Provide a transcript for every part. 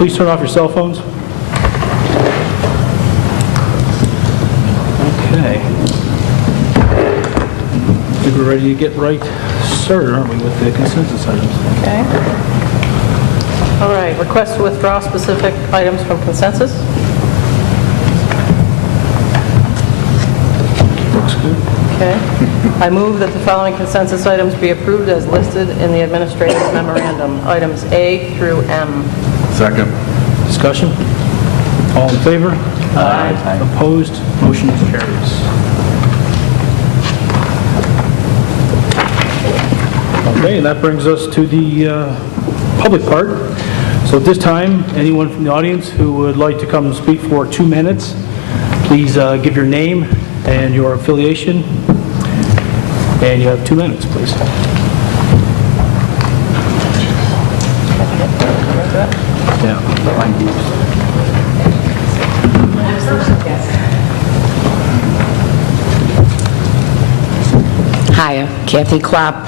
please turn off your cell phones. Okay. I think we're ready to get right started, aren't we, with the consensus items? Okay. All right, request to withdraw specific items from consensus. Looks good. Okay. I move that the following consensus items be approved as listed in the administrative memorandum, items A through M. Second. Discussion? All in favor? Aye. Opposed? Motion carries. Okay, and that brings us to the public part. So at this time, anyone from the audience who would like to come and speak for 2 minutes, please give your name and your affiliation. And you have 2 minutes, please. Yeah. Hi, Kathy Klopp,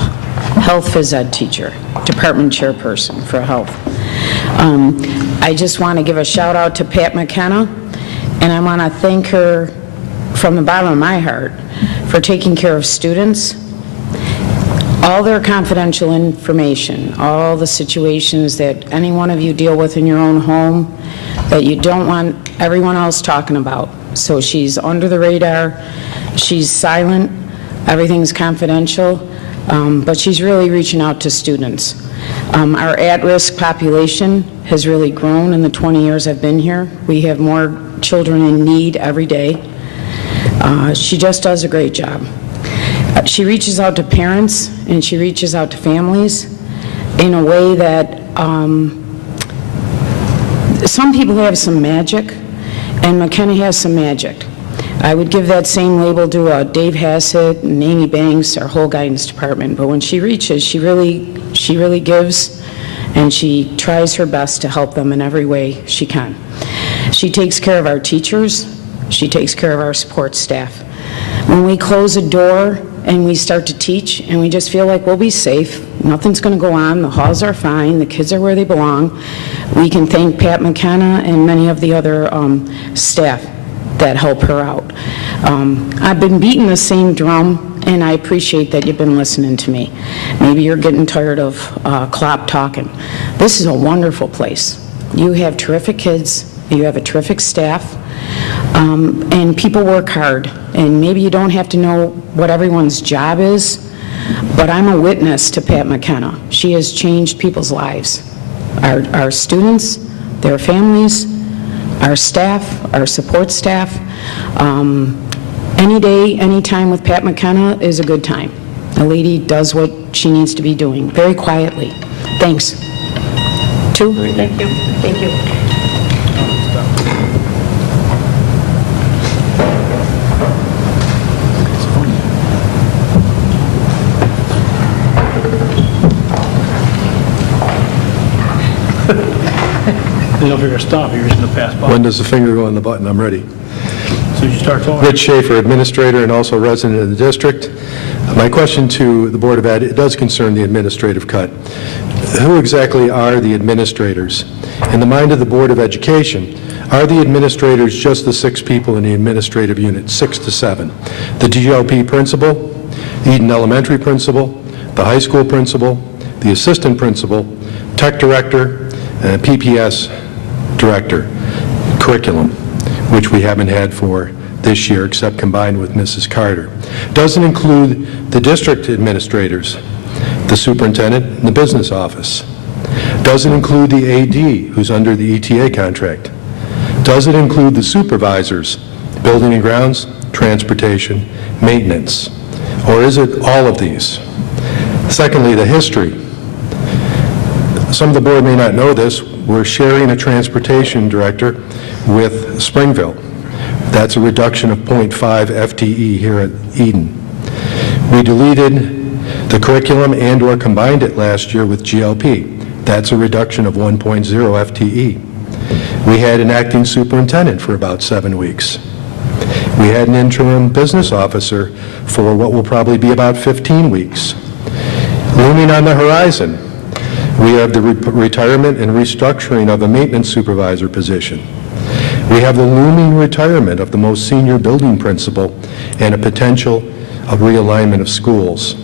health phys ed teacher, department chairperson for health. I just want to give a shout out to Pat McKenna, and I want to thank her from the bottom of my heart for taking care of students. All their confidential information, all the situations that any one of you deal with in your own home that you don't want everyone else talking about. So she's under the radar, she's silent, everything's confidential, but she's really reaching out to students. Our at-risk population has really grown in the 20 years I've been here. We have more children in need every day. She just does a great job. She reaches out to parents and she reaches out to families in a way that some people have some magic, and McKenna has some magic. I would give that same label to Dave Hassett and Amy Banks, our whole guidance department. But when she reaches, she really gives, and she tries her best to help them in every way she can. She takes care of our teachers. She takes care of our support staff. When we close a door and we start to teach and we just feel like we'll be safe, nothing's going to go on, the halls are fine, the kids are where they belong, we can thank Pat McKenna and many of the other staff that help her out. I've been beating the same drum, and I appreciate that you've been listening to me. Maybe you're getting tired of Klopp talking. This is a wonderful place. You have terrific kids, you have a terrific staff, and people work hard. And maybe you don't have to know what everyone's job is, but I'm a witness to Pat McKenna. She has changed people's lives. Our students, their families, our staff, our support staff. Any day, any time with Pat McKenna is a good time. The lady does what she needs to be doing, very quietly. Thanks. 2? Thank you. Thank you. You know if you're going to stop, you're just going to pass by. When does the finger go on the button? I'm ready. So you start talking. Rich Schaefer, administrator and also resident of the district. My question to the Board of Ed, it does concern the administrative cut. Who exactly are the administrators? In the mind of the Board of Education, are the administrators just the 6 people in the administrative unit, 6 to 7? The GLP principal, Eden Elementary principal, the high school principal, the assistant principal, tech director, and PPS director, curriculum, which we haven't had for this year except combined with Mrs. Carter. Doesn't include the district administrators, the superintendent, and the business office. Doesn't include the AD, who's under the ETA contract. Doesn't include the supervisors, building and grounds, transportation, maintenance. Or is it all of these? Secondly, the history. Some of the board may not know this. We're sharing a transportation director with Springville. That's a reduction of 0.5 FTE here at Eden. We deleted the curriculum and or combined it last year with GLP. That's a reduction of 1.0 FTE. We had an acting superintendent for about 7 weeks. We had an interim business officer for what will probably be about 15 weeks. Looming on the horizon, We have the retirement and restructuring of a maintenance supervisor position. We have the looming retirement of the most senior building principal and a potential of realignment of schools.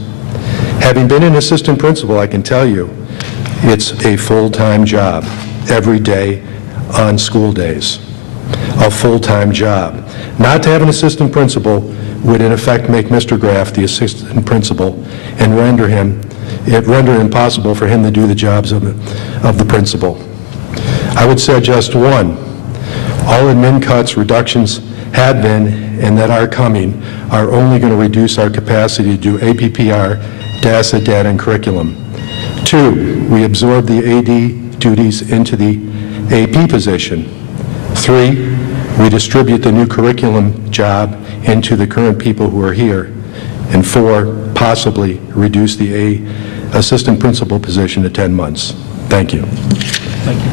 Having been an assistant principal, I can tell you, it's a full-time job every day on school days. A full-time job. Not to have an assistant principal would in effect make Mr. Graff the assistant principal and render it impossible for him to do the jobs of the principal. I would suggest one, all admin cuts, reductions have been and that are coming are only going to reduce our capacity to do APPR, DASA, data, and curriculum. Two, we absorb the AD duties into the AP position. Three, we distribute the new curriculum job into the current people who are here. And four, possibly reduce the assistant principal position to 10 months. Thank you. Thank you.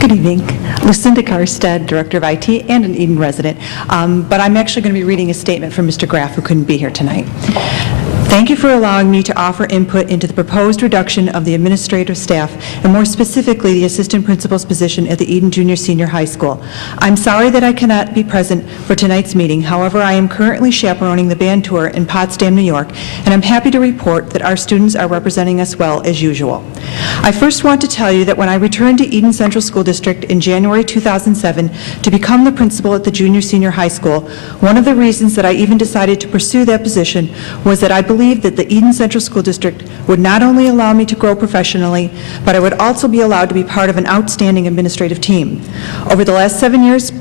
Good evening. Lucinda Karstad, Director of IT and an Eden resident. But I'm actually going to be reading a statement from Mr. Graff, who couldn't be here tonight. Thank you for allowing me to offer input into the proposed reduction of the administrative staff, and more specifically, the assistant principal's position at the Eden Junior Senior High School. I'm sorry that I cannot be present for tonight's meeting. However, I am currently chaperoning the band tour in Potsdam, New York, and I'm happy to report that our students are representing us well as usual. I first want to tell you that when I returned to Eden Central School District in January 2007 to become the principal at the Junior Senior High School, one of the reasons that I even decided to pursue that position was that I believed that the Eden Central School District would not only allow me to grow professionally, but I would also be allowed to be part of an outstanding administrative team. Over the last 7 years,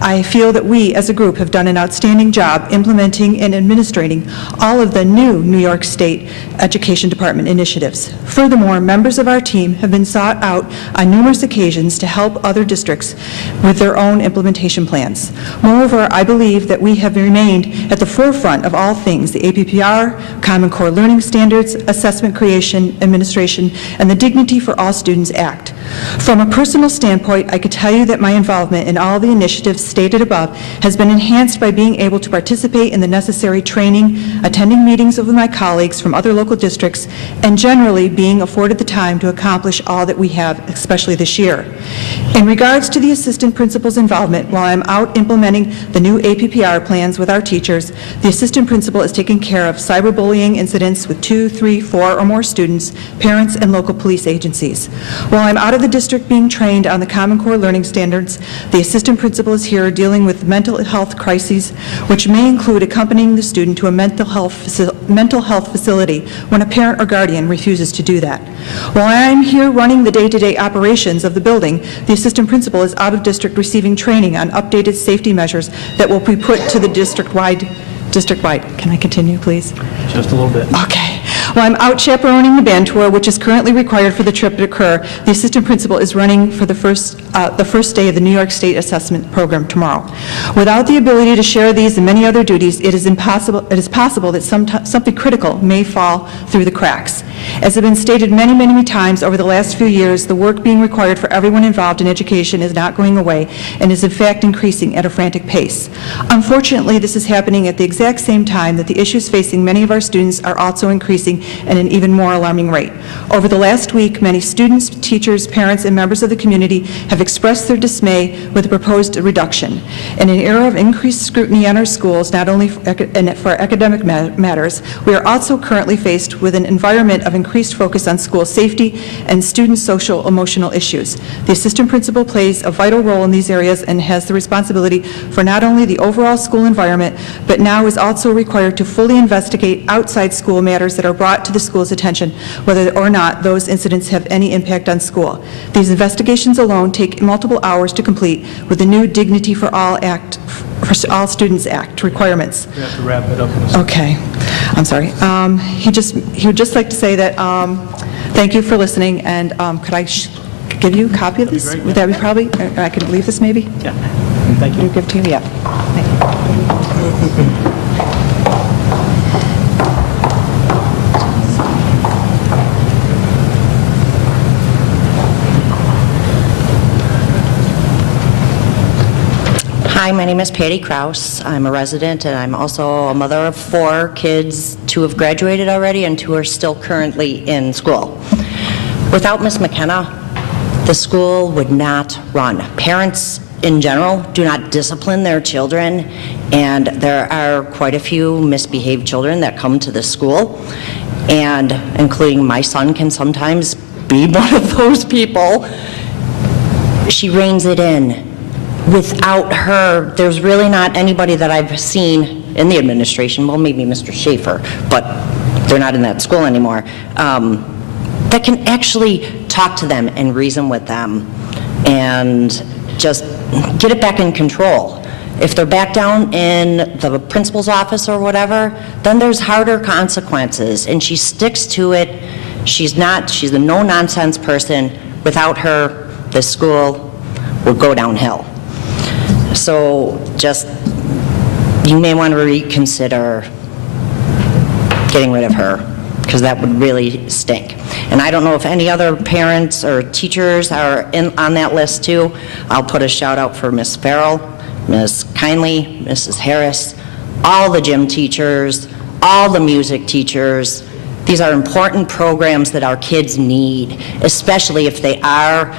I feel that we as a group have done an outstanding job implementing and administrating all of the new New York State Education Department initiatives. Furthermore, members of our team have been sought out on numerous occasions to help other districts with their own implementation plans. Moreover, I believe that we have remained at the forefront of all things, the APPR, Common Core Learning Standards, Assessment Creation, Administration, and the Dignity for All Students Act. From a personal standpoint, I could tell you that my involvement in all the initiatives stated above has been enhanced by being able to participate in the necessary training, attending meetings with my colleagues from other local districts, and generally being afforded the time to accomplish all that we have, especially this year. In regards to the assistant principal's involvement, while I'm out implementing the new APPR plans with our teachers, the assistant principal is taking care of cyberbullying incidents with 2, 3, 4, or more students, parents, and local police agencies. While I'm out of the district being trained on the Common Core Learning Standards, the assistant principal is here dealing with mental health crises, which may include accompanying the student to a mental health facility when a parent or guardian refuses to do that. While I'm here running the day-to-day operations of the building, the assistant principal is out of district receiving training on updated safety measures that will be put to the district-wide. Can I continue, please? Just a little bit. Okay. While I'm out chaperoning the band tour, which is currently required for the trip to occur, the assistant principal is running for the first day of the New York State Assessment Program tomorrow. Without the ability to share these and many other duties, it is possible that something critical may fall through the cracks. As has been stated many, many times over the last few years, the work being required for everyone involved in education is not going away and is in fact increasing at a frantic pace. Unfortunately, this is happening at the exact same time that the issues facing many of our students are also increasing at an even more alarming rate. Over the last week, many students, teachers, parents, and members of the community have expressed their dismay with the proposed reduction. In an era of increased scrutiny on our schools, not only for academic matters, we are also currently faced with an environment of increased focus on school safety and student social emotional issues. The assistant principal plays a vital role in these areas and has the responsibility for not only the overall school environment, but now is also required to fully investigate outside school matters that are brought to the school's attention, whether or not those incidents have any impact on school. These investigations alone take multiple hours to complete with the new Dignity for All Students Act requirements. We have to wrap it up in a second. Okay, I'm sorry. He would just like to say that thank you for listening, and could I give you a copy of this? That'd be great, Would that be probably? I could leave this maybe? Yeah. Thank you. Give it to you? Yeah. Thank you. Hi, my name is Patty Kraus. I'm a resident, and I'm also a mother of 4 kids. 2 have graduated already, and 2 are still currently in school. Without Ms. McKenna, the school would not run. Parents in general do not discipline their children, and there are quite a few misbehaved children that come to the school, and including my son can sometimes be one of those people. She reins it in. Without her, there's really not anybody that I've seen in the administration, well, maybe Mr. Schaefer, but they're not in that school anymore, that can actually talk to them and reason with them and just get it back in control. If they're back down in the principal's office or whatever, then there's harder consequences, and she sticks to it. She's a no-nonsense person. Without her, the school will go downhill. So just, you may want to reconsider getting rid of her, because that would really stink. And I don't know if any other parents or teachers are on that list too. I'll put a shout out for Ms. Farrell, Ms. Kindly, Mrs. Harris, all the gym teachers, all the music teachers. These are important programs that our kids need, especially if they are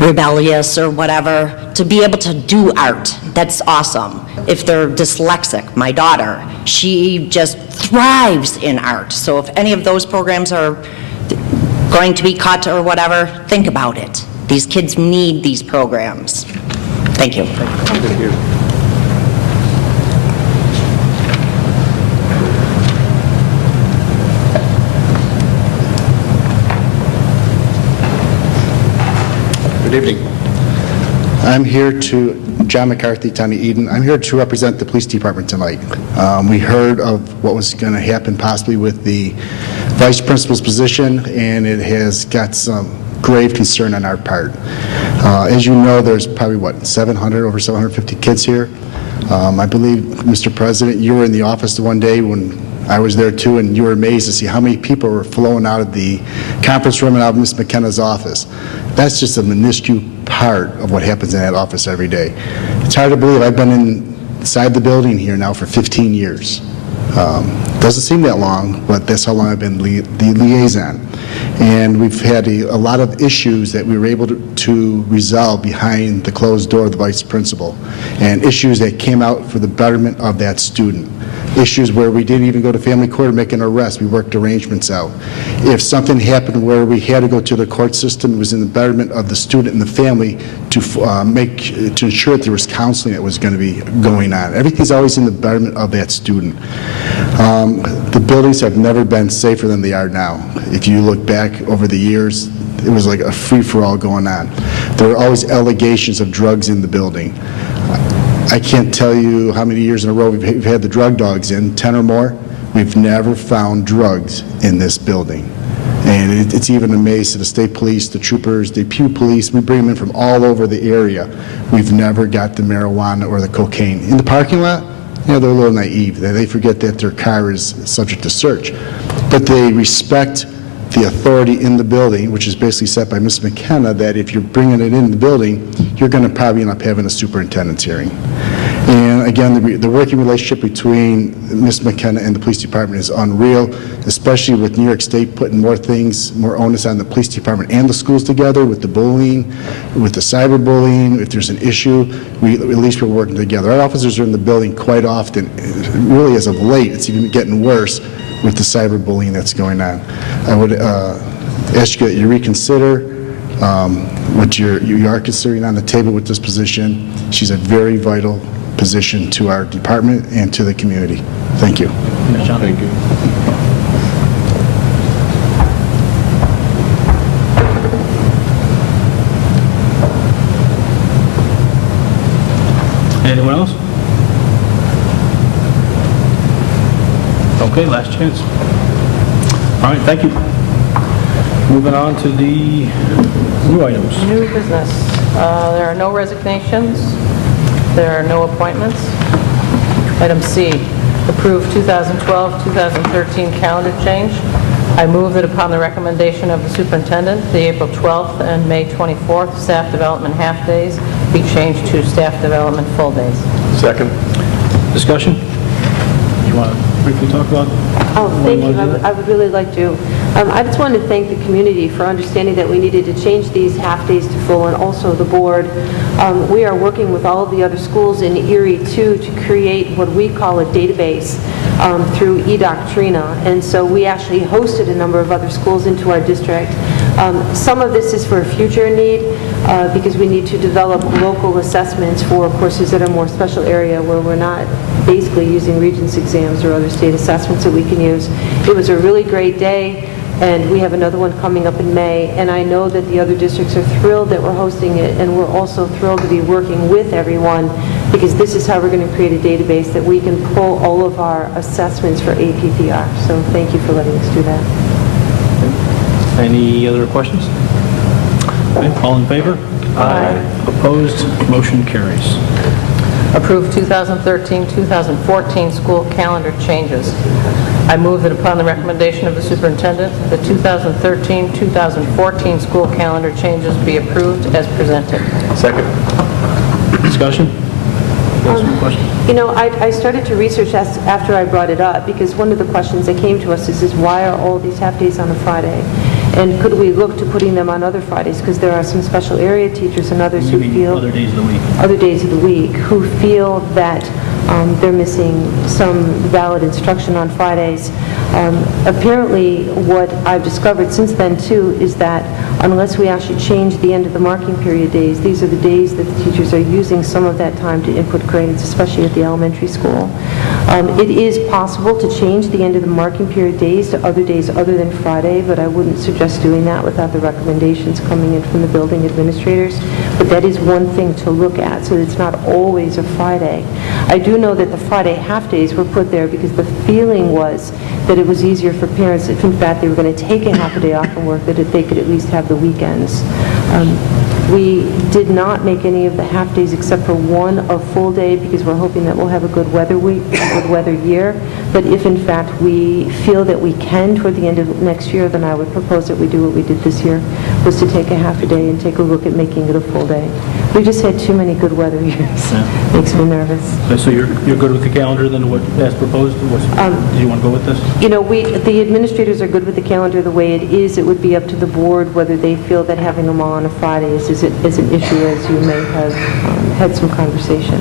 rebellious or whatever, to be able to do art. That's awesome. If they're dyslexic, my daughter, she just thrives in art. So if any of those programs are going to be cut or whatever, think about it. These kids need these programs. Thank you. Thank you. Good evening. I'm here John McCarthy, Tommy Eden. I'm here to represent the police department tonight. We heard of what was going to happen possibly with the vice principal's position, and it has got some grave concern on our part. As you know, there's probably, over 750 kids here. I believe, Mr. President, you were in the office the one day when I was there too, and you were amazed to see how many people were flowing out of the conference room and out of Ms. McKenna's office. That's just a minuscule part of what happens in that office every day. It's hard to believe. I've been inside the building here now for 15 years. Doesn't seem that long, but that's how long I've been the liaison. And we've had a lot of issues that we were able to resolve behind the closed door of the vice principal, and issues that came out for the betterment of that student. Issues where we didn't even go to family court and make an arrest. We worked arrangements out. If something happened where we had to go to the court system, it was in the betterment of the student and the family to ensure that there was counseling that was going to be going on. Everything's always in the betterment of that student. The buildings have never been safer than they are now. If you look back over the years, it was like a free-for-all going on. There were always allegations of drugs in the building. I can't tell you how many years in a row we've had the drug dogs in, 10 or more. We've never found drugs in this building. And it's even a maze to the state police, the troopers, the Pew police. We bring them in from all over the area. We've never got the marijuana or the cocaine. In the parking lot, they're a little naive. They forget that their car is subject to search. But they respect the authority in the building, which is basically set by Ms. McKenna, that if you're bringing it in the building, you're going to probably end up having a superintendent's hearing. And again, the working relationship between Ms. McKenna and the police department is unreal, especially with New York State putting more onus on the police department and the schools together with the bullying, with the cyberbullying. If there's an issue, at least we're working together. Our officers are in the building quite often. Really, as of late, it's even getting worse with the cyberbullying that's going on. I would ask you that you reconsider what you are considering on the table with this position. She's a very vital position to our department and to the community. Thank you. Thank you. Anyone else? Okay, last chance. All right, thank you. Moving on to the new items. New business. There are no resignations. There are no appointments. Item C, approve 2012-2013 calendar change. I move that upon the recommendation of the superintendent, the April 12th and May 24th staff development half-days be changed to staff development full-days. Second. Discussion? You want to briefly talk about? Oh, thank you. wanna do that? I would really like to. I just wanted to thank the community for understanding that we needed to change these half-days to full, and also the board. We are working with all of the other schools in Erie, too, to create what we call a database through eDoctrina. And so we actually hosted a number of other schools into our district. Some of this is for a future need, because we need to develop local assessments for courses that are more special area where we're not basically using Regents exams or other state assessments that we can use. It was a really great day, and we have another one coming up in May, and I know that the other districts are thrilled that we're hosting it, and we're also thrilled to be working with everyone, because this is how we're going to create a database that we can pull all of our assessments for APPR. So thank you for letting us do that. Any other questions? Okay, all in favor? Aye. Opposed? Motion carries. Approve 2013-2014 school calendar changes. I move that upon the recommendation of the superintendent, the 2013-2014 school calendar changes be approved as presented. Second. Discussion? Yes, questions? You know, I started to research after I brought it up, because one of the questions that came to us is why are all these half-days on a Friday? And could we look to putting them on other Fridays? Because there are some special area teachers and others who You mean feel... other days of the week? Other days of the week, who feel that they're missing some valid instruction on Fridays. Apparently, what I've discovered since then, too, is that unless we actually change the end of the marking period days, these are the days that the teachers are using some of that time to input grades, especially at the elementary school. It is possible to change the end of the marking period days to other days other than Friday, but I wouldn't suggest doing that without the recommendations coming in from the building administrators. But that is one thing to look at, so it's not always a Friday. I do know that the Friday half-days were put there because the feeling was that it was easier for parents, if in fact they were going to take a half a day off from work, that they could at least have the weekends. We did not make any of the half-days except for one a full day, because we're hoping that we'll have a good weather week, a good weather year. But if in fact we feel that we can toward the end of next year, then I would propose that we do what we did this year, was to take a half a day and take a look at making it a full day. We just had too many good weather years. Yeah. Makes me nervous. So you're good with the calendar than what as proposed? Do you want to go with this? You know, the administrators are good with the calendar the way it is. It would be up to the board whether they feel that having them all on a Friday is an issue, as you may have had some conversation.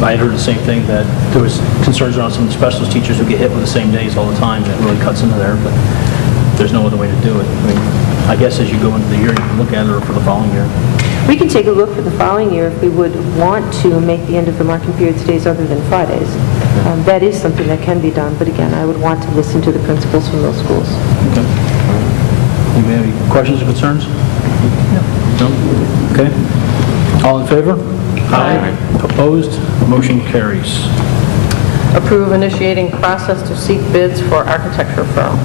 I had heard the same thing, that there was concerns around some specialist teachers who get hit with the same days all the time. That really cuts into there, but there's no other way to do it. I mean, I guess as you go into the year, you can look at it, or for the following year. We can take a look for the following year if we would want to make the end of the marking period days other than Fridays. That is something that can be done, but again, I would want to listen to the principals from those schools. Okay. Anybody have any questions or concerns? No? Okay. All in favor? Aye. Opposed? Motion carries. Approve initiating process to seek bids for architecture firm.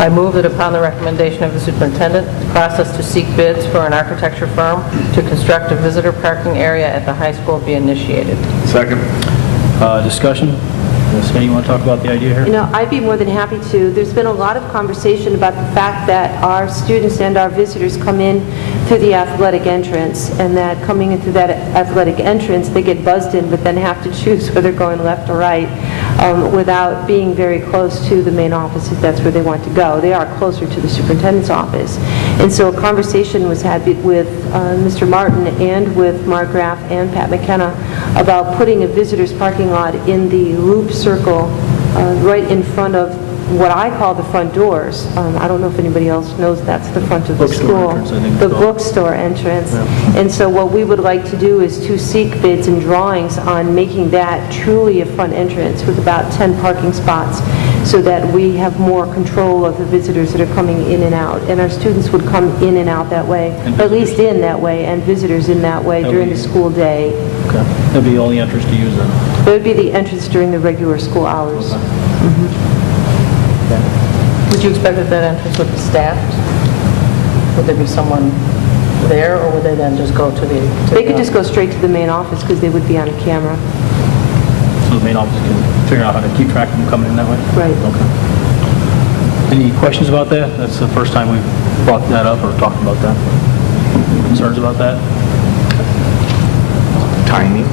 I move that upon the recommendation of the superintendent, the process to seek bids for an architecture firm to construct a visitor parking area at the high school be initiated. Second. Discussion? Ms. you want to talk about the idea here? You know, I'd be more than happy to. There's been a lot of conversation about the fact that our students and our visitors come in through the athletic entrance, and that coming in through that athletic entrance, they get buzzed in, but then have to choose whether they're going left or right without being very close to the main office if that's where they want to go. They are closer to the superintendent's office. And so a conversation was had with Mr. Martin and with Mark Graff and Pat McKenna about putting a visitor's parking lot in the loop circle right in front of what I call the front doors. I don't know if anybody else knows that's the front of the Bookstore school. entrance, I think The it's called. bookstore entrance. Yeah. And so what we would like to do is to seek bids and drawings on making that truly a front entrance with about 10 parking spots, so that we have more control of the visitors that are coming in and out. And our students would come in and out that way, And at least in that way, and visitors in that way That during would the be- school day. Okay. That'd be the only entrance to use then. That would be the entrance during the regular school hours. Would you expect that that entrance would be staffed? Would there be someone there, or would they then just go to the... They could just go straight to the main office because they would be on a camera. So the main office can figure out how to keep track of them coming in that way? Right. Okay. Any questions about that? That's the first time we've brought that up or talked about that. Concerns about that? Timing,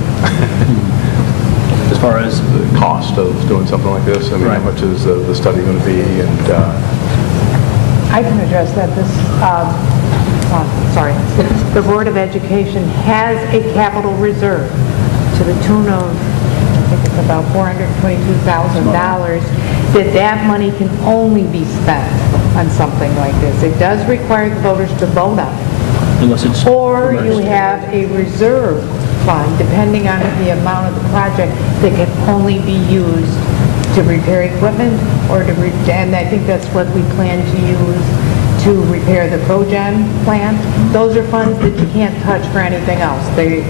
As far as, the cost of doing something like this. I mean, Right. how much is the study going to be? And I can address that. The Board of Education has a capital reserve to the tune of, I think it's about $422,000, that money can only be spent on something like this. It does require the voters to vote on it. unless it's... Or you have a reserve fund, depending on the amount of the project, that can only be used to repair equipment or to, and I think that's what we plan to use to repair the ProGen plant. Those are funds that you can't touch for anything else. They've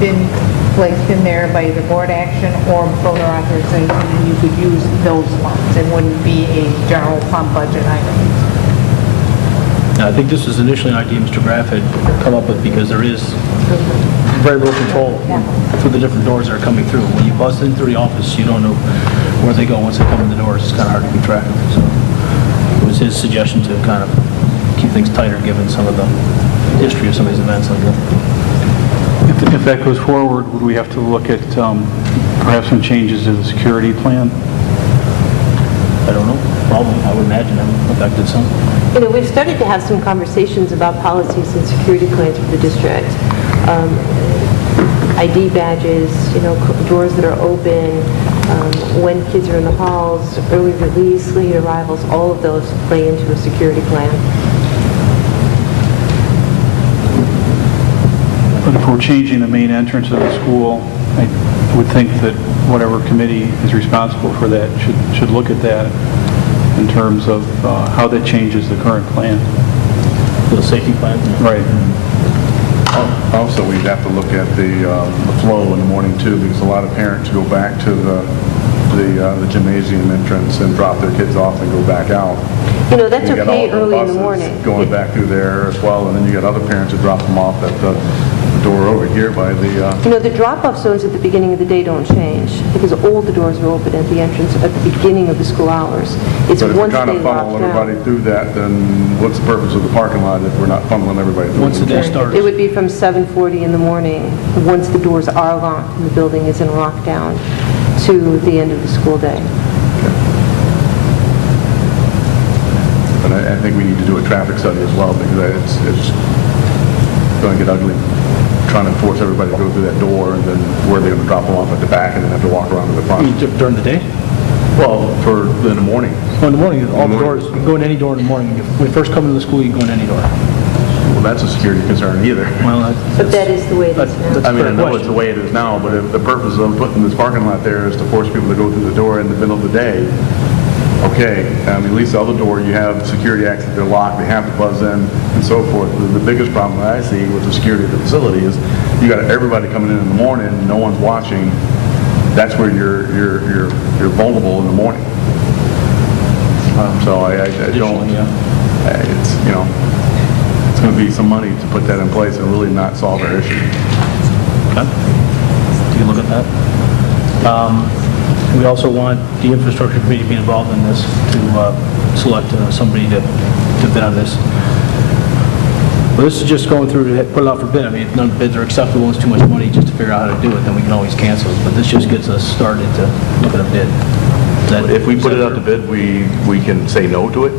been placed in there by either board action or voter authorization, and you could use those funds. It wouldn't be a general fund budget item. I think this was initially an idea Mr. Graff had come up with because there is very little control through the different doors that are coming through. When you bust in through the office, you don't know where they go once they come in the doors. It's kind of hard to keep track of. So it was his suggestion to kind of keep things tighter given some of the history of some of these events like that. If that goes forward, would we have to look at perhaps some changes to the security plan? I don't know. Probably. I would imagine that would affect it some. You know, we've started to have some conversations about policies and security plans for the district. ID badges, you know, doors that are open, when kids are in the halls, early release, late arrivals, all of those play into a security plan. But if we're changing the main entrance of the school, I would think that whatever committee is responsible for that should look at that in terms of how that changes the current plan. The safety plan. Right. Also, we'd have to look at the flow in the morning too, because a lot of parents go back to the gymnasium entrance and drop their kids off and go back out. You know, that's You got okay all early in the buses morning. going back through there as well, and then you got other parents that drop them off at the door over here by the... You know, the drop-off zones at the beginning of the day don't change because all the doors are open at the entrance at the beginning of the school hours. It's But if we're once trying they to funnel lock everybody down. through that, then what's the purpose of the parking lot if we're not funneling everybody through? Once the day starts. It would be from 7:40 in the morning, once the doors are locked and the building is in lockdown, to the end of the school day. But I think we need to do a traffic study as well, because it's going to get ugly, trying to force everybody to go through that door, and then where they're going to drop them off at the back and then have to walk around to the I front. mean, during the day? Well, in the morning. Well, in the morning, all the doors, you can go in any door in the morning. When you first come into the school, you can go in any door. Well, that's a security concern either. Well, But that is the way it is now. I mean, I know it's the way it is now, but if the purpose of putting this parking lot there is to force people to go through the door in the middle of the day, okay, I mean, at least the other door, you have security access, they're locked, they have to buzz in and so forth. The biggest problem that I see with the security of the facility is you got everybody coming in the morning, no one's watching. That's where you're vulnerable in the morning. So I don't, it's, you know, it's going to be some money to put that in place and really not solve our issue. Okay. Take a look at that. We also want the infrastructure committee to be involved in this, to select somebody to bid on this. Well, this is just going through to put it out for bid. I mean, if none of the bids are acceptable, it's too much money just to figure out how to do it, then we can always cancel it. But this just gets us started to look at a bid. if we put it out to bid, we can say no to it?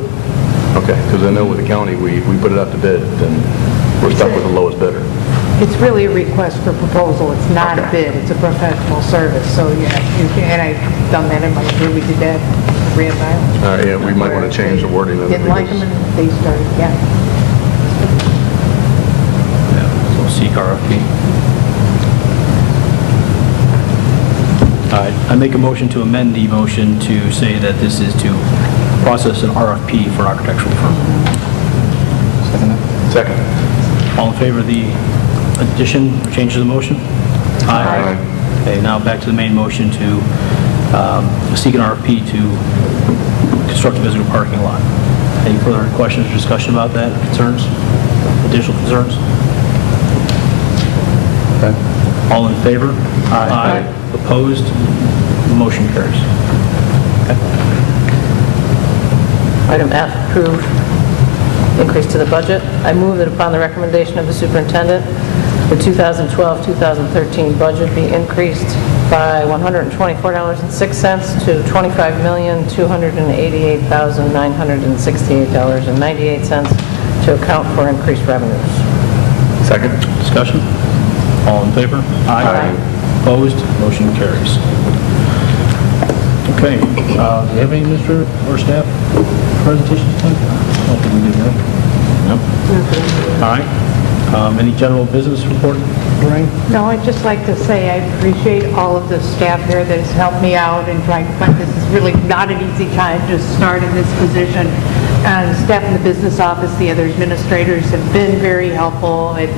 Okay, because I know with the county, we put it out to bid, then we're stuck with the lowest bidder. It's really a request for proposal. It's not a bid. It's a professional service. So, yeah, you can, and I've done that in my career. We did that at Rand Island. Yeah, we might want to change the wording of it. Didn't like them, and they started, yeah. So seek RFP. All right, I make a motion to amend the motion to say that this is to process an RFP for an architectural firm. Second. All in favor of the addition or change to the motion? Aye. Okay, now back to the main motion to seek an RFP to construct a visitor parking lot. Any further questions or discussion about that, concerns, additional concerns? Okay. All in favor? Aye. Opposed? Motion carries. Okay. Item F, approve increase to the budget. I move that upon the recommendation of the superintendent, the 2012-2013 budget be increased by $124.06 to $25,288,968.98 to account for increased revenues. Second. Discussion? All in favor? Aye. Opposed? Motion carries. Okay, do you have any, Mr. or staff presentations tonight? I don't think we do, right? No? All right. Any general business report, Lorraine? No, I'd just like to say I appreciate all of the staff here that has helped me out in trying to find, this is really not an easy time to start in this position. The staff in the business office, the other administrators have been very helpful at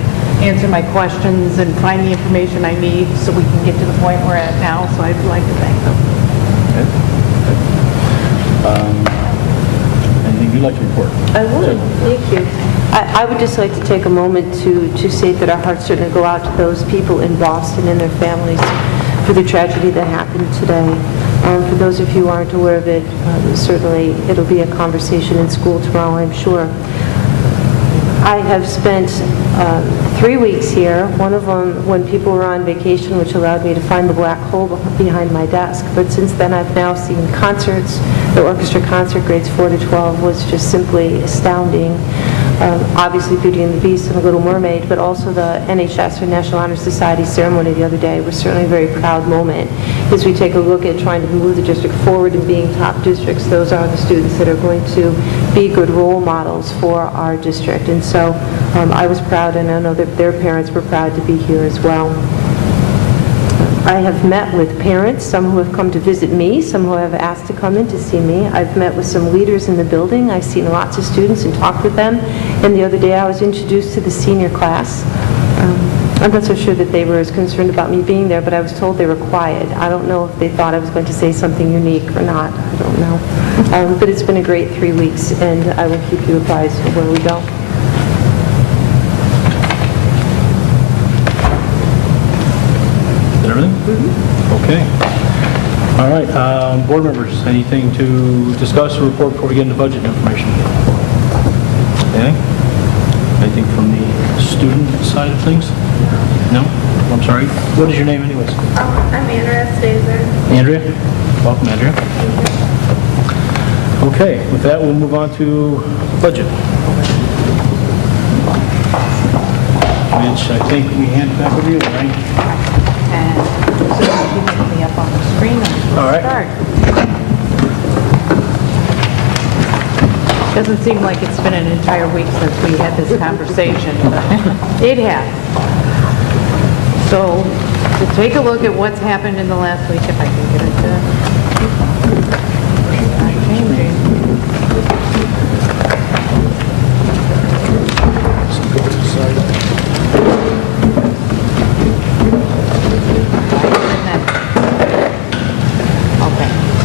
answering my questions and find the information I need so we can get to the point we're at now, so I'd like to thank them. Anything you'd like to report? I would, thank you. I would just like to take a moment to say that our hearts certainly go out to those people in Boston and their families for the tragedy that happened today. For those of you who aren't aware of it, certainly it'll be a conversation in school tomorrow, I'm sure. I have spent 3 weeks here, one of them when people were on vacation, which allowed me to find the black hole behind my desk. But since then, I've now seen concerts. The orchestra concert, grades 4 to 12, was just simply astounding. Obviously, Beauty and the Beast and The Little Mermaid, but also the NHS, or National Honor Society ceremony the other day was certainly a very proud moment. As we take a look at trying to move the district forward and being top districts, those are the students that are going to be good role models for our district. And so I was proud, and I know that their parents were proud to be here as well. I have met with parents, some who have come to visit me, some who have asked to come in to see me. I've met with some leaders in the building. I've seen lots of students and talked with them. And the other day I was introduced to the senior class. I'm not so sure that they were as concerned about me being there, but I was told they were quiet. I don't know if they thought I was going to say something unique or not. I don't know. But it's been a great 3 weeks, and I will keep you apprised of where we go. Everything? Okay. All right, board members, anything to discuss or report before we get into budget information? Anything? Anything from the student side of things? No? I'm sorry. What is your name anyways? I'm Andrea Stazer. Andrea? Welcome, Andrea. Okay, with that, we'll move on to budget. Which I think we hand back over to you, right? And so you can me up on the screen. All right. Start. Doesn't seem like it's been an entire week since we had this conversation, but it has. So to take a look at what's happened in the last week, if I can get it to...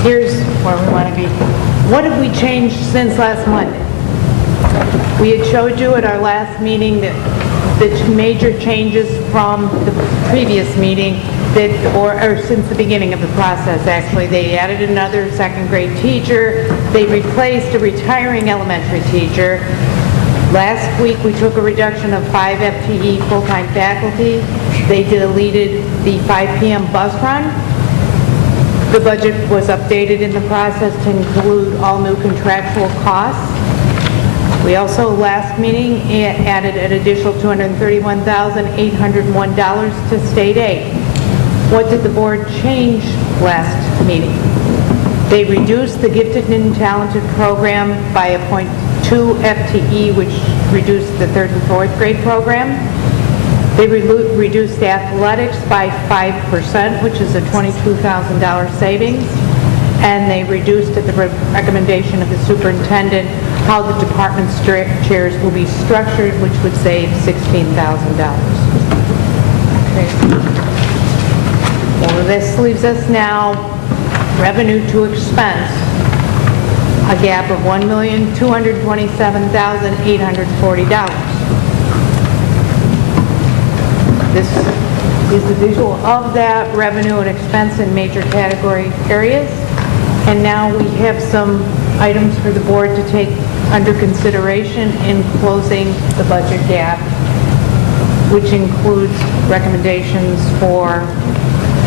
Here's where we want to be. What have we changed since last Monday? We had showed you at our last meeting that the major changes from the previous meeting, or since the beginning of the process, actually. They added another second grade teacher. They replaced a retiring elementary teacher. Last week, we took a reduction of 5 FTE full-time faculty. They deleted the 5 p.m. bus run. The budget was updated in the process to include all new contractual costs. We also, last meeting, added an additional $231,801 to state aid. What did the board change last meeting? They reduced the Gifted and Talented program by a 0.2 FTE, which reduced the 3rd and 4th grade program. They reduced athletics by 5%, which is a $22,000 savings. And they reduced, at the recommendation of the superintendent, how the department chairs will be structured, which would save $16,000. Okay. Well, this leaves us now revenue to expense, a gap of $1,227,840. This is the visual of that revenue and expense in major category areas. And now we have some items for the board to take under consideration in closing the budget gap, which includes recommendations for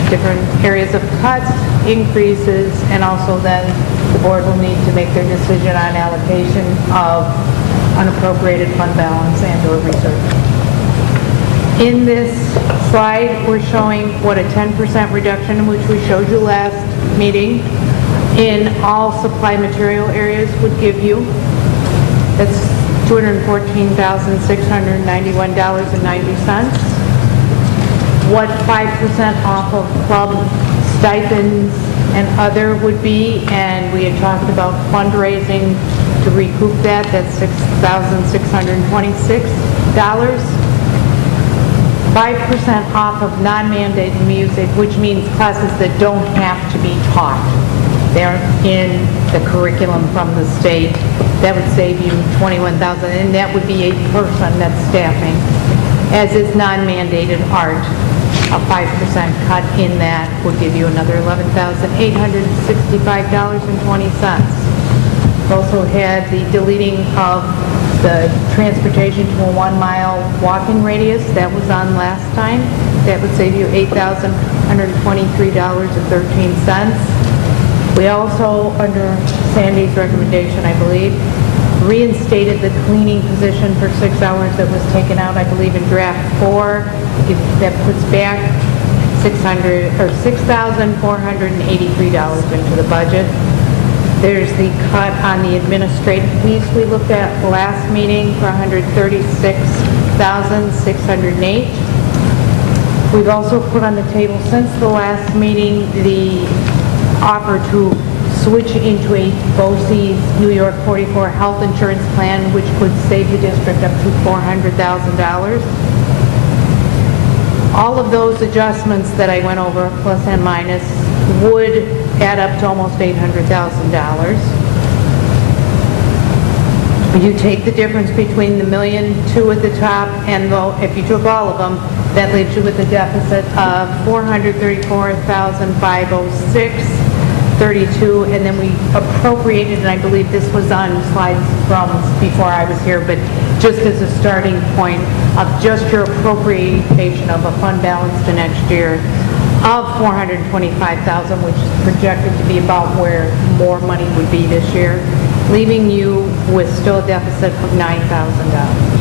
different areas of cuts, increases, and also then the board will need to make their decision on allocation of unappropriated fund balance and/or reserve. In this slide, we're showing what a 10% reduction, which we showed you last meeting, in all supply material areas would give you. That's $214,691.90. What 5% off of club stipends and other would be, and we had talked about fundraising to recoup that, that's $6,626. 5% off of non-mandated music, which means classes that don't have to be taught. They're in the curriculum from the state. That would save you $21,000, and that would be a person that's staffing. As is non-mandated art, a 5% cut in that would give you another $11,865.20. We've also had the deleting of the transportation to a 1-mile walking radius. That was on last time. That would save you $8,123.13. We also, under Sandy's recommendation, I believe, reinstated the cleaning position for 6 hours that was taken out, I believe, in draft 4. That puts back $6,483 into the budget. There's the cut on the administrative piece we looked at last meeting for $136,608. We've also put on the table since the last meeting the offer to switch into a BOCES New York 44 health insurance plan, which could save the district up to $400,000. All of those adjustments that I went over, plus and minus, would add up to almost $800,000. You take the difference between the $1.2 million at the top, and if you took all of them, that leaves you with a deficit of $434,506.32, and then we appropriated, and I believe this was on slides from before I was here, but just as a starting point of just your appropriation of a fund balance to next year of $425,000, which is projected to be about where more money would be this year, leaving you with still a deficit of $9,000.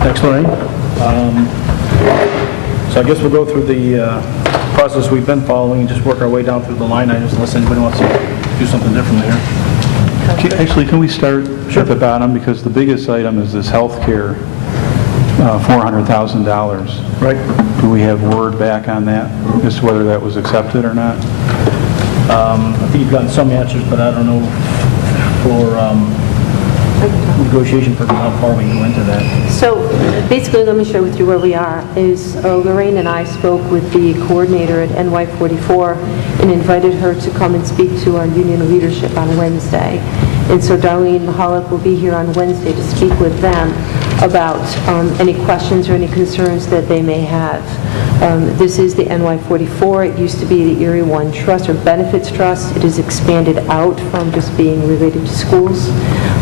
Thanks, Lorraine. So I guess we'll go through the process we've been following and just work our way down through the line items unless anybody wants to do something different here. Actually, can we start at the bottom? Because the biggest item is this health care, $400,000. Right. Do we have word back on that, as to whether that was accepted or not? I think you've gotten some answers, but I don't know for negotiation for how far we can go into that. So basically, let me share with you where we are. Lorraine and I spoke with the coordinator at NY44 and invited her to come and speak to our union leadership on Wednesday. And so Darlene Mahalik will be here on Wednesday to speak with them about any questions or any concerns that they may have. This is the NY44. It used to be the Erie One Trust or Benefits Trust. It is expanded out from just being related to schools.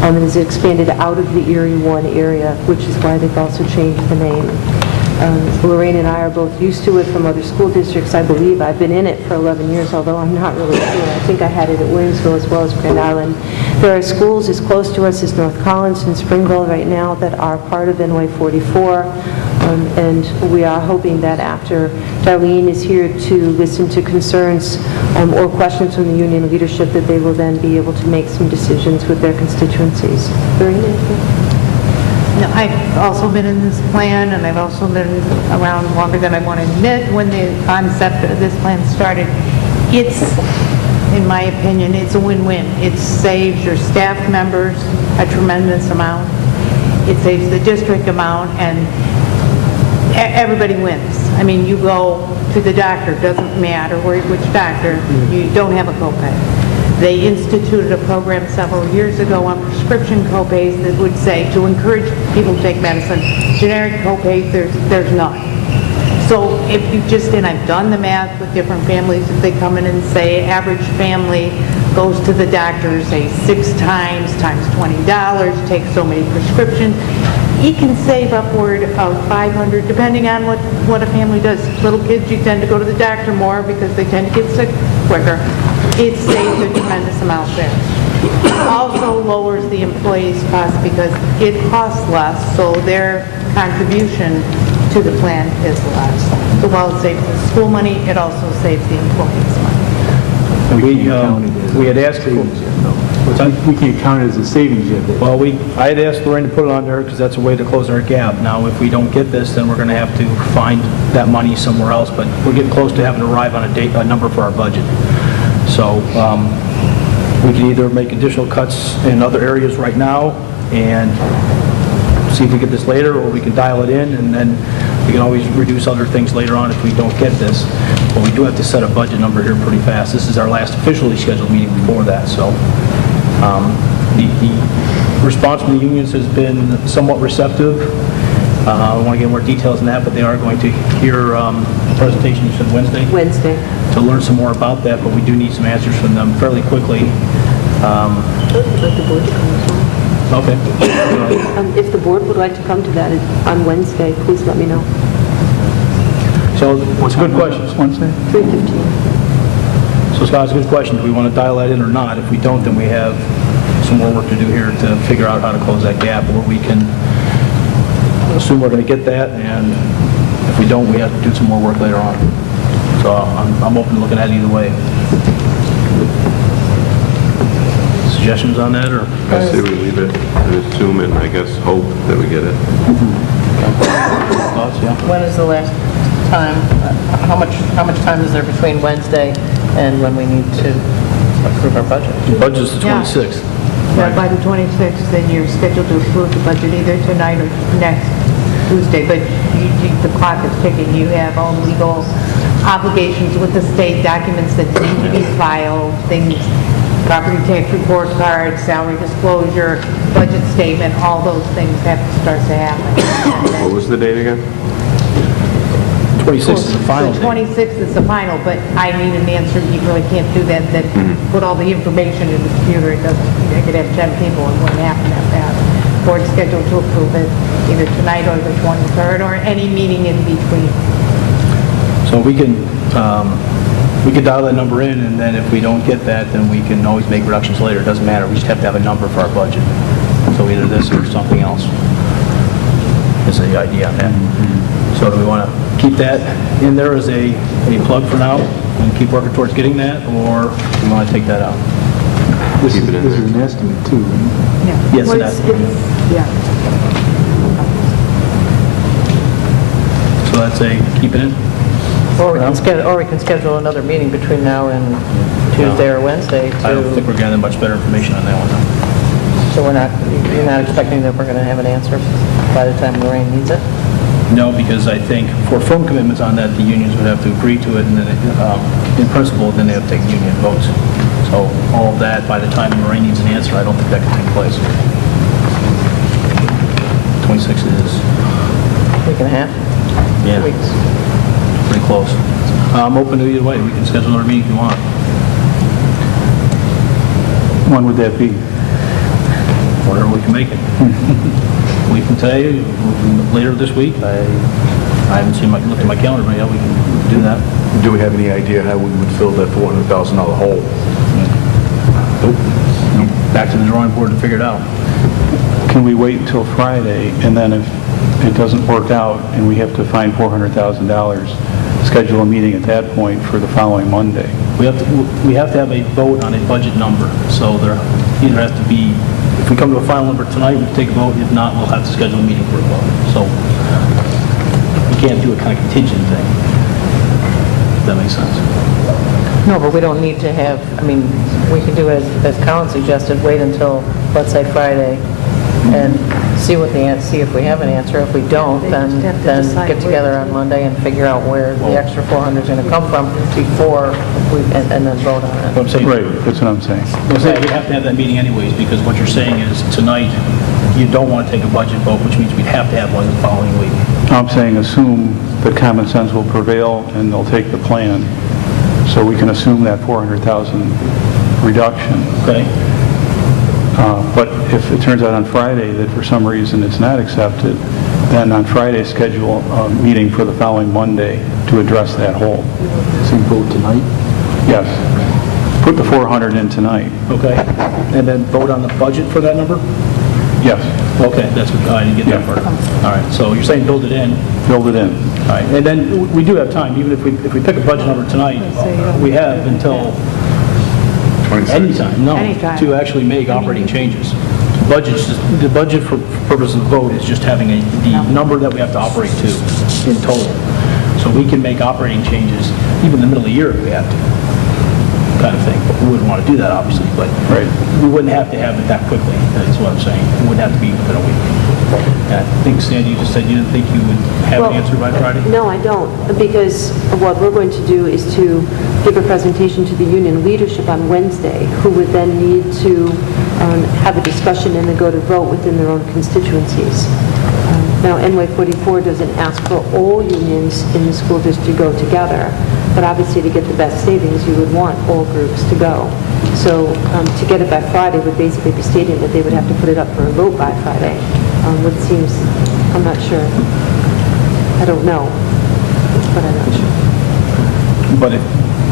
It is expanded out of the Erie One area, which is why they've also changed the name. Lorraine and I are both used to it from other school districts. I believe I've been in it for 11 years, although I'm not really sure. I think I had it at Williamsville as well as Grand Island. There are schools as close to us as North Collins and Springville right now that are part of NY44, and we are hoping that after Darlene is here to listen to concerns or questions from the union leadership, that they will then be able to make some decisions with their constituencies. Lorraine, anything? No, I've also been in this plan, and I've also been around longer than I want to admit when the concept of this plan started. It's, in my opinion, it's a win-win. It saves your staff members a tremendous amount. It saves the district amount, and everybody wins. I mean, you go to the doctor, doesn't matter which doctor, you don't have a copay. They instituted a program several years ago on prescription copays that would say to encourage people to take medicine, generic copays, there's none. So if you just, and I've done the math with different families, if they come in and say average family goes to the doctor, say 6 times $20, takes so many prescriptions, he can save upward of $500, depending on what a family does. Little kids, you tend to go to the doctor more because they tend to get sick quicker. It saves a tremendous amount there. Also lowers the employee's cost because it costs less, so their contribution to the plan is less. So while it saves the school money, it also saves the employees money. We had asked for... We can't count it as a savings yet. Well, I had asked Lorraine to put it on there because that's a way to close our gap. Now, if we don't get this, then we're going to have to find that money somewhere else, but we're getting close to having to arrive on a number for our budget. So we can either make additional cuts in other areas right now and see if we get this later, or we can dial it in, and then we can always reduce other things later on if we don't get this. But we do have to set a budget number here pretty fast. This is our last officially scheduled meeting before that, so the response from the unions has been somewhat receptive. I want to get more details on that, but they are going to hear a presentation, you said Wednesday? Wednesday. To learn some more about that, but we do need some answers from them fairly quickly. Okay. If the board would like to come to that on Wednesday, please let me know. So it's a good question. Wednesday? 3:15. So Scott, it's a good question. Do we want to dial that in or not? If we don't, then we have some more work to do here to figure out how to close that gap, or we can assume we're going to get that, and if we don't, we have to do some more work later on. So I'm open to looking at it either way. Suggestions on that, or? I say we leave it and assume and I guess hope that we get it. Thoughts, yeah? When is the last time, how much time is there between Wednesday and when we need to approve our budget? The budget's the 26th. Yeah, by the 26th, then you're scheduled to approve the budget either tonight or next Tuesday, but the clock is ticking. You have all legal obligations with the state, documents that need to be filed, things, property tax report card, salary disclosure, budget statement, all those things have to start to happen. What was the date again? 26th is the final The date. 26th is the final, but I need an answer. You really can't do that, put all the information in the computer. It doesn't, you could have 10 people, it wouldn't happen that fast. Board's scheduled to approve it either tonight or the 23rd, or any meeting in between. So we can dial that number in, and then if we don't get that, then we can always make reductions later. It doesn't matter. We just have to have a number for our budget. So either this or something else is the idea on that. So do we want to keep that in there as a plug for now and keep working towards getting that, or do we want to take that out? This is an estimate too, right? Yes, Well, that. yeah. So that's a keep it in? Or we can schedule another meeting between now and Tuesday or Wednesday I don't think to, we're getting much better information on that one. so you're not expecting that we're going to have an answer by the time Lorraine needs it? No, because I think for firm commitments on that, the unions would have to agree to it, and then, in principle, then they have to take union votes. So all of that, by the time Lorraine needs an answer, I don't think that can take place. 26 is, Week and a half? yeah, 2 weeks. pretty close. I'm open to either way. We can schedule another meeting if you want. When would that be? Whatever we can make it. A week from today, later this week. I haven't looked at my calendar, but yeah, we can do that. Do we have any idea how we would fill that $400,000 hole? Nope. Back to the drawing board to figure it out. Can we wait until Friday, and then if it doesn't work out and we have to find $400,000, schedule a meeting at that point for the following Monday? We have to have a vote on a budget number. So there either has to be, if we come to a final number tonight, we can take a vote. If not, we'll have to schedule a meeting for a vote. So we can't do a kind of contingent thing. If that makes sense. No, but we don't need to have, we can do as Colin suggested, wait until, let's say Friday, and see what see if we have an answer. If we don't, then get together on Monday and figure out where the extra 400 is going to come from before we, and then vote on it. What I'm saying, Right, that's what I'm saying. I'm saying we have to have that meeting anyways, because what you're saying is tonight, you don't want to take a budget vote, which means we'd have to have one the following week. I'm saying assume that common sense will prevail and they'll take the plan. So we can assume that 400,000 reduction. Okay? But if it turns out on Friday that for some reason it's not accepted, then on Friday schedule a meeting for the following Monday to address that hole. So you vote tonight? Yes. Put the 400 in tonight. Okay. And then vote on the budget for that number? Yes. Okay, that's what, I didn't get that part. All right, so you're saying build it in. Build it in. All right, and then we do have time, even if we pick a budget number tonight, we have until anytime, Anytime. to actually make operating changes. The budget for purposes of vote is just having the number that we have to operate to in total. So we can make operating changes even in the middle of the year if we have to, kind of thing. But we wouldn't want to do that, obviously, but we wouldn't have to have it that quickly, that's what I'm saying. It wouldn't have to be within a week. And I think, Sandy, you just said you didn't think you would have an answer by Friday? No, I don't, because what we're going to do is to give a presentation to the union leadership on Wednesday, who would then need to have a discussion and then go to vote within their own constituencies. Now, NY 44 doesn't ask for all unions in the school district to go together, but obviously to get the best savings, you would want all groups to go. So to get it by Friday would basically be stating that they would have to put it up for a vote by Friday, which seems, I'm not sure. I don't know, but I'm not sure. But if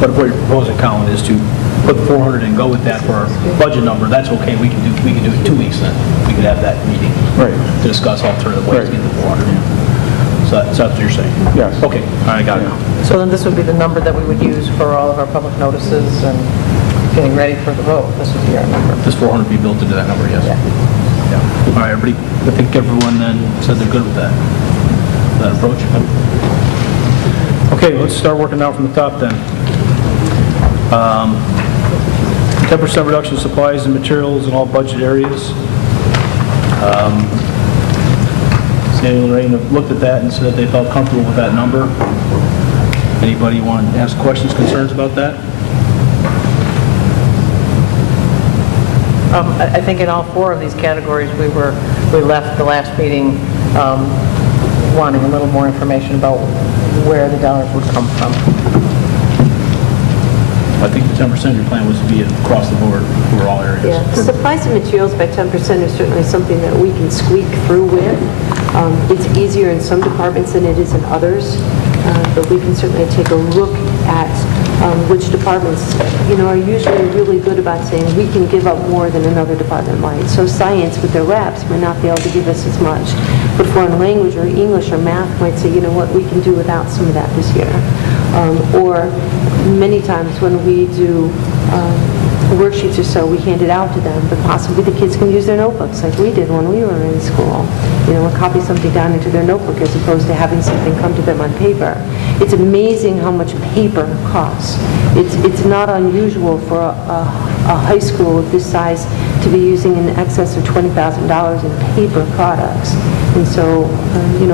what you're proposing, Colin, is to put 400 and go with that for our budget number, that's okay. We can do it 2 weeks then. We could have that meeting. Right. To discuss alternative ways to get the 400. So that's what you're saying? Yes. Okay, all right, got it now. So then this would be the number that we would use for all of our public notices and getting ready for the vote. This would be our number. Does 400 be built into that number, yes? Yeah. All right, everybody, I think everyone then said they're good with that approach. Okay, let's start working down from the top then. 10% reduction in supplies and materials in all budget areas. Sandy and Lorraine have looked at that and said they felt comfortable with that number. Anybody want to ask questions, concerns about that? I think in all four of these categories, we left the last meeting wanting a little more information about where the dollars would come from. I think the 10% your plan was to be across the board for all areas. Yeah, supplies and materials by 10% is certainly something that we can squeak through with. It's easier in some departments than it is in others, but we can certainly take a look at which departments, are usually really good about saying we can give up more than another department might. So science with their reps might not be able to give us as much, but foreign language or English or math might say, you know what, we can do without some of that this year. Or many times when we do worksheets or so, we hand it out to them, but possibly the kids can use their notebooks like we did when we were in school. And copy something down into their notebook as opposed to having something come to them on paper. It's amazing how much paper costs. It's not unusual for a high school of this size to be using in excess of $20,000 in paper products. And so,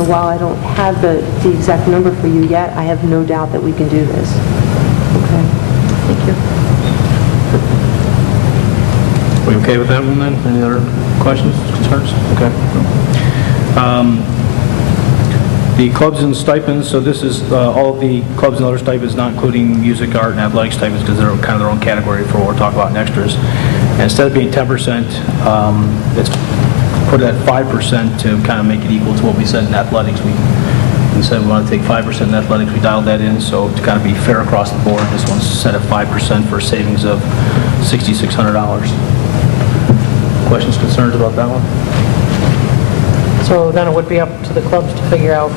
while I don't have the exact number for you yet, I have no doubt that we can do this. Okay. Thank you. We okay with that one then? Any other questions, concerns? Okay. The clubs and stipends, so this is all of the clubs and other stipends, not including music, art, and athletic stipends, because they're kind of their own category for what we're talking about in extras. And instead of being 10%, it's put it at 5% to kind of make it equal to what we said in athletics. We said we want to take 5% in athletics. We dialed that in, so to kind of be fair across the board, this one's set at 5% for a savings of $6,600. Questions, concerns about that one? So then it would be up to the clubs to figure out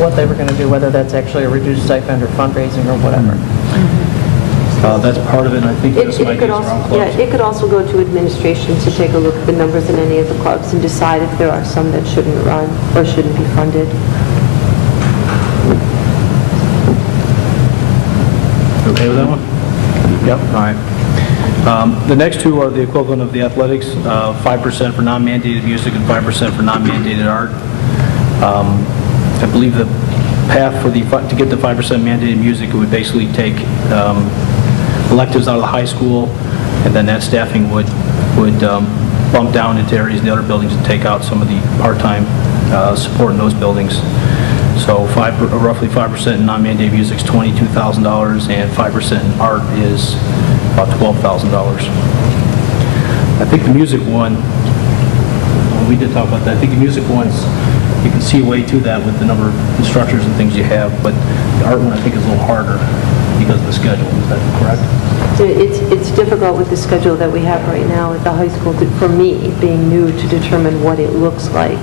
what they were going to do, whether that's actually a reduced stipend or fundraising or whatever. That's part of it, and I think there's some It could ideas around also, clubs. it could also go to administration to take a look at the numbers in any of the clubs and decide if there are some that shouldn't run or shouldn't be funded. Okay with that one? Yep. All right. The next two are the equivalent of the athletics, 5% for non-mandated music and 5% for non-mandated art. I believe the path for to get the 5% mandated music, it would basically take electives out of the high school, and then that staffing would bump down into areas in the other buildings and take out some of the part-time support in those buildings. So roughly 5% in non-mandated music is $22,000, and 5% in art is about $12,000. I think the music one, we did talk about that. I think the music ones, you can see a way to that with the number of instructors and things you have, but the art one I think is a little harder because of the schedule. Is that correct? It's difficult with the schedule that we have right now at the high school, for me, being new, to determine what it looks like.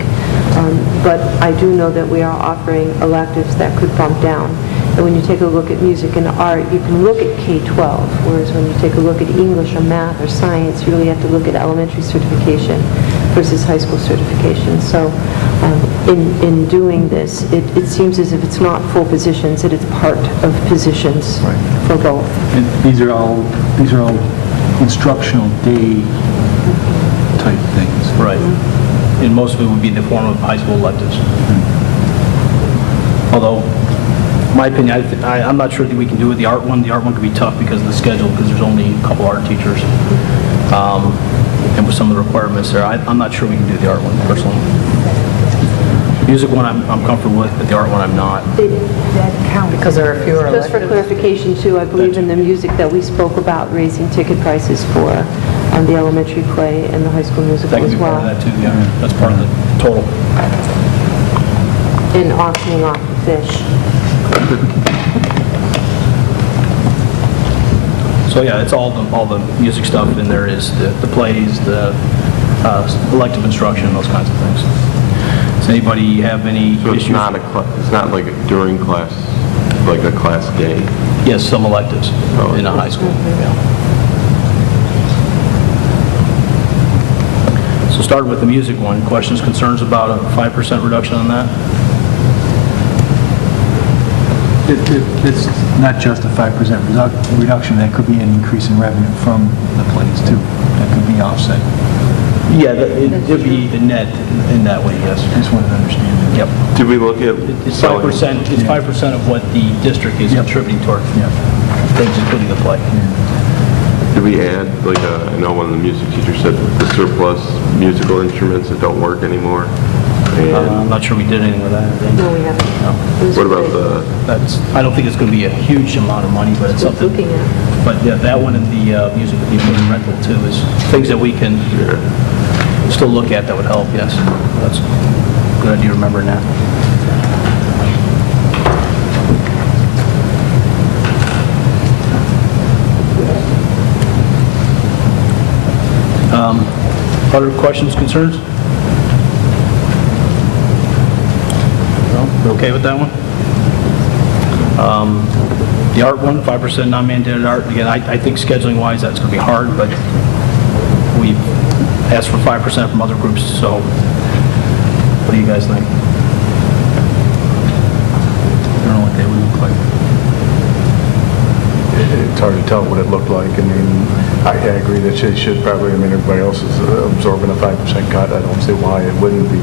But I do know that we are offering electives that could bump down. And when you take a look at music and art, you can look at K-12, whereas when you take a look at English or math or science, you really have to look at elementary certification versus high school certification. So in doing this, it seems as if it's not full positions, that it's part of positions for both. And these are all instructional day type things. Right. And most of it would be in the form of high school electives. Although, in my opinion, I'm not sure that we can do it. The art one could be tough because of the schedule, because there's only a couple art teachers. And with some of the requirements there, I'm not sure we can do the art one personally. Music one I'm comfortable with, but the art one I'm not. That counts. Because there are fewer Just for electives. clarification too, I believe in the music that we spoke about raising ticket prices for the elementary play and the high school musical That could as be part well. of that too, yeah. That's part of the total. And auctioning off the fish. So yeah, it's all the music stuff, and there is the plays, the elective instruction, those kinds of things. Does anybody have any So issues? it's not like during class, like a class day? Yes, some electives in a high school, yeah. So starting with the music one, questions, concerns about a 5% reduction on that? It's not just a 5% reduction, that could be an increase in revenue from the plays too. That could be offset. Yeah, it'd be the net in that way, yes. I just wanted to understand that. Yep. Did we look at It's selling? 5%, it's 5% of what the district is contributing toward Yeah. things, including the play. Did we add, like, I know one of the music teachers said the surplus musical instruments that don't work anymore? And I'm not sure we did anything with that. No, we haven't. It was what about great. I don't think it's going to be a huge amount of money, but it's Worth something. looking at. But yeah, that one and the music with the equipment rental too is things that we can still look at that would help, yes. That's a good idea remembering that. Other questions, concerns? No? We're okay with that one? The art one, 5% non-mandated art, again, I think scheduling-wise, that's going to be hard, but we've asked for 5% from other groups, so what do you guys think? I don't know what they would look like. It's hard to tell what it looked like. I mean, I agree that they should probably, I mean, everybody else is absorbing a 5% cut. I don't see why it wouldn't be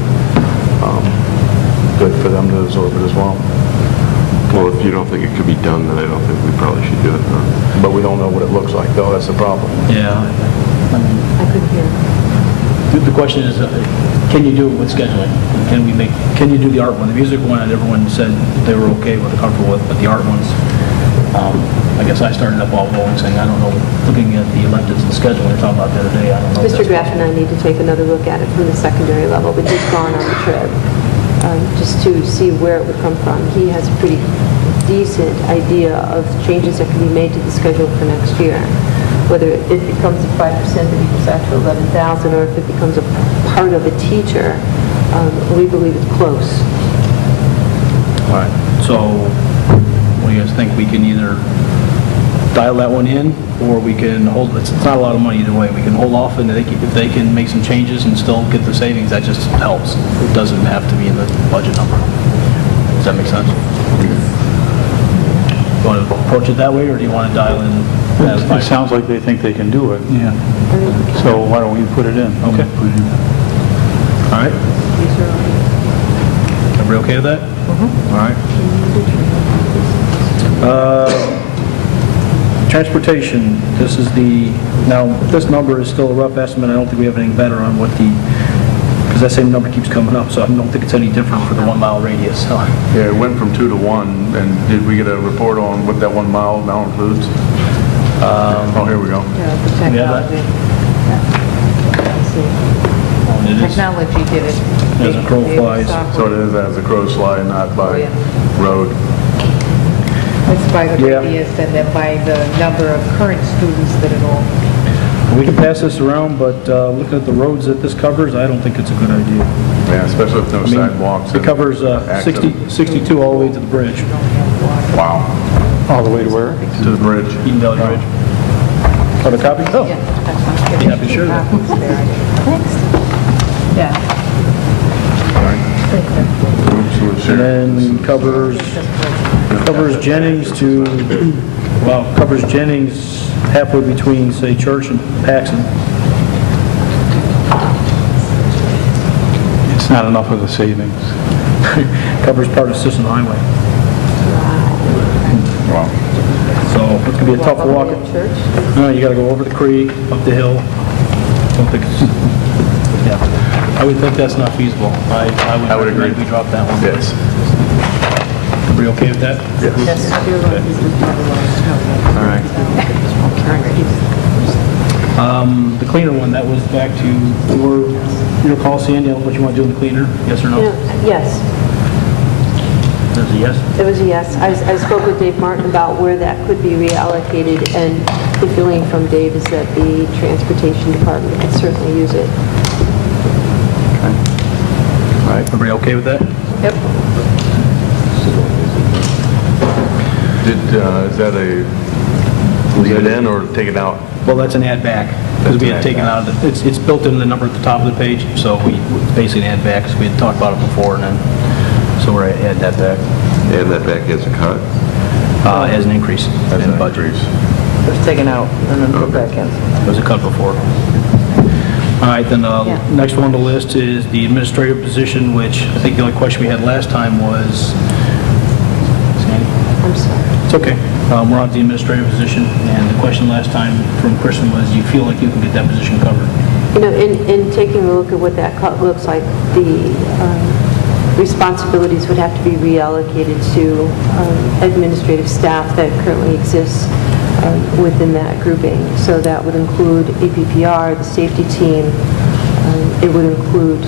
good for them to absorb it as well. Well, if you don't think it could be done, then I don't think we probably should do it, huh? But we don't know what it looks like, though. That's the problem. Yeah. I couldn't hear. The question is, can you do it with scheduling? Can you do the art one? The music one, everyone said they were okay with, comfortable with, but the art ones, I guess I started up all rolling saying, I don't know, looking at the electives and scheduling we were talking about the other day, I don't know. if Mr. that's Graff and I need to take another look at it from the secondary level, but he's gone on the trip, just to see where it would come from. He has a pretty decent idea of changes that can be made to the schedule for next year. Whether it becomes a 5% that equals out to 11,000, or if it becomes a part of a teacher, we believe it's close. All right, so what do you guys think? We can either dial that one in, or we can hold, it's not a lot of money either way. We can hold off, and if they can make some changes and still get the savings, that just helps. It doesn't have to be in the budget number. Does that make sense? You want to approach it that way, or do you want to dial in? It sounds like they think they can do it. Yeah. So why don't we put it in? Okay. All right. Everybody okay with that? All right. Transportation, this is now, this number is still a rough estimate. I don't think we have anything better on what because that same number keeps coming up, so I don't think it's any different for the 1 mile radius. So, Yeah, it went from 2 to 1, and did we get a report on what that 1 mile now includes? Oh, here we go. Yeah, the we have that? technology. It is Technology did it. as a crow flies. So it is as a crow fly, not by road. It's by the Yeah. radius and then by the number of current students that it'll... We can pass this around, but looking at the roads that this covers, I don't think it's a good idea. Yeah, especially with no I mean, sidewalks. it covers 62 all the way to the bridge, Wow, All the way to where? to the bridge. Eden Valley Bridge. Oh, the copy? Oh, Yeah, that's fine. be happy to share that. Yeah. Oops, we'll share. And then covers Jennings covers Jennings halfway between, say, Church and Paxton. It's not enough of a savings. Covers part of Sisson Highway. Wow. So it's going to be a tough walk. No, you got to go over the creek, up the hill. Don't think it's, yeah. I would think that's not feasible. I would agree. recommend we drop that one. Yes. Everybody okay with that? Yes. All right. The cleaner one, that was back to your call, Sandy, on what you want to do in the cleaner, yes or no? Yes, There's a yes? it was a yes. I spoke with Dave Martin about where that could be reallocated, and the feeling from Dave is that the transportation department could certainly use it. All right, everybody okay with that? Yep. Is that a leave it in or take it out? Well, that's an add back, because we had taken out, it's built in the number at the top of the page, so we basically add back, because we had talked about it before, and then, so we're add that back And that back as a cut? as an increase As in an budget. increase. It was taken out and then put back in. It was a cut before. All right, then next one on the list is the administrative position, which I think the only question we had last time was, Sandy? I'm sorry. It's okay. We're on to the administrative position, and the question last time from Kristen was, do you feel like you can get that position covered? You know, in taking a look at what that cut looks like, the responsibilities would have to be reallocated to administrative staff that currently exists within that grouping. So that would include APPR, the safety team. It would include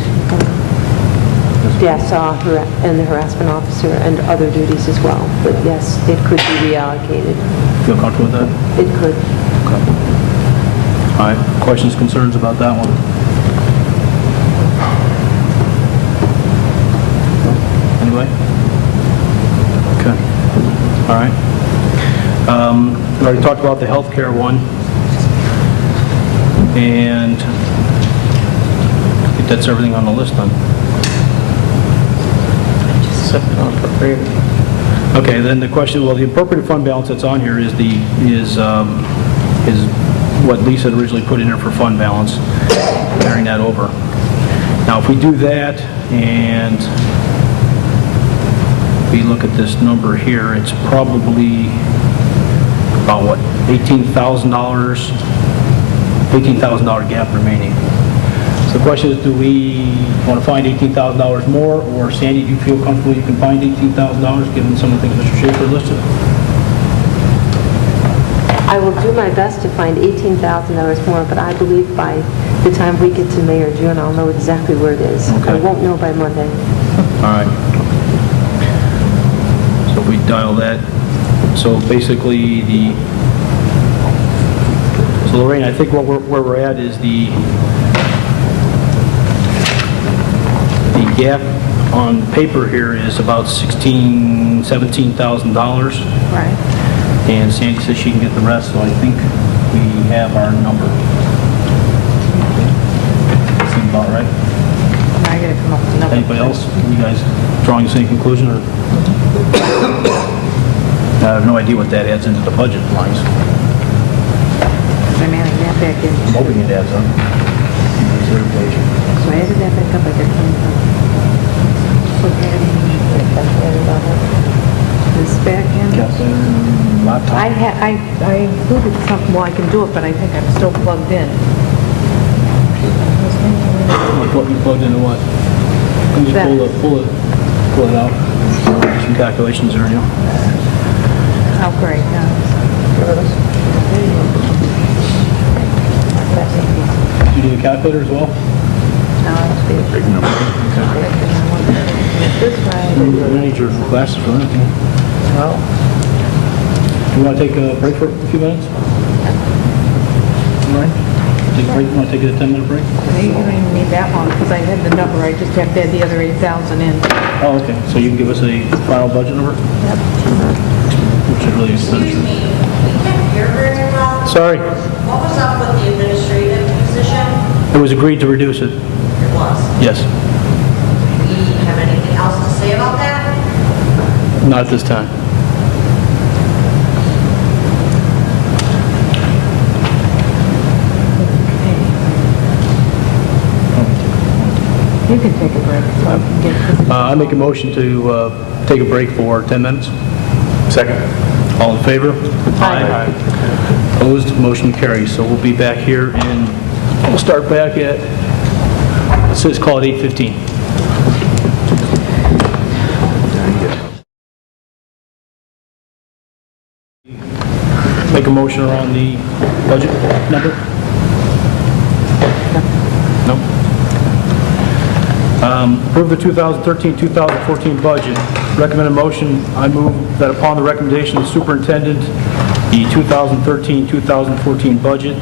DASSA and the harassment officer and other duties as well. But yes, it could be reallocated. Feel comfortable with that? It could. Okay. All right, questions, concerns about that one? Anybody? Okay. All right. We already talked about the healthcare one. And I think that's everything on the list then. Okay, then the question, well, the appropriate fund balance that's on here is what Lisa had originally put in there for fund balance, carrying that over. Now, if we do that and we look at this number here, it's probably about what, $18,000 gap remaining. So the question is, do we want to find $18,000 more, or Sandy, do you feel comfortable you can find $18,000 given some of the things Mr. Schaefer listed? I will do my best to find $18,000 more, but I believe by the time we get to May or June, I'll know exactly where it is. Okay. I won't know by Monday. All right. So if we dial that, so basically so Lorraine, I think where we're at is the gap on paper here is about $17,000. Right. And Sandy says she can get the rest, so I think we have our number. Seems about right. Now I gotta come up with another. Anybody else? You guys drawing the same conclusion, or? I have no idea what that adds into the budget lines. I'm adding that back in. I'm hoping it adds up. Reserve page. So I added that back up, I got 25. So adding this back in. Laptop. I included something, well, I can do it, but I think I'm still plugged in. You plugged into what? Can you That. pull it out? Some calculations there, you know. Oh, great, You do a calculator as well? Big number. This way. You need your glasses for anything. Well, You want to take a break for a few minutes? All right. Take a break. You want to take a 10-minute break? You don't even need that long, because I had the number, I just have to add the other 8,000 in. Oh, okay. So you can give us a final budget number? Yep. Which is really Excuse me, we can't hear very well. Sorry. What was up with the administrative position? It was agreed to reduce it. It was. Yes. Do we have anything else to say about that? Not at this time. You can take a break, so I can get... I make a motion to take a break for 10 minutes. Second. All in favor? Aye. Opposed? Motion carries. So we'll be back here and we'll start back at, it says call it 8:15. Make a motion around the budget number? No? Approve the 2013-2014 budget. Recommended motion, I move that upon the recommendation of the superintendent, the 2013-2014 budget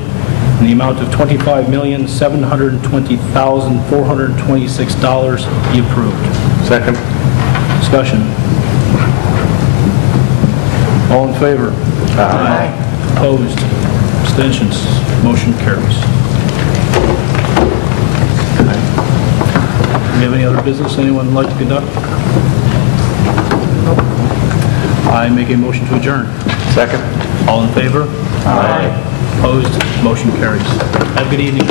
in the amount of $25,720,426 be approved. Second. Discussion. All in favor? Aye. Opposed? Abstentions? Motion carries. Do we have any other business anyone would like to conduct? I make a motion to adjourn. Second. All in favor? Aye. Opposed? Motion carries. Have a good evening.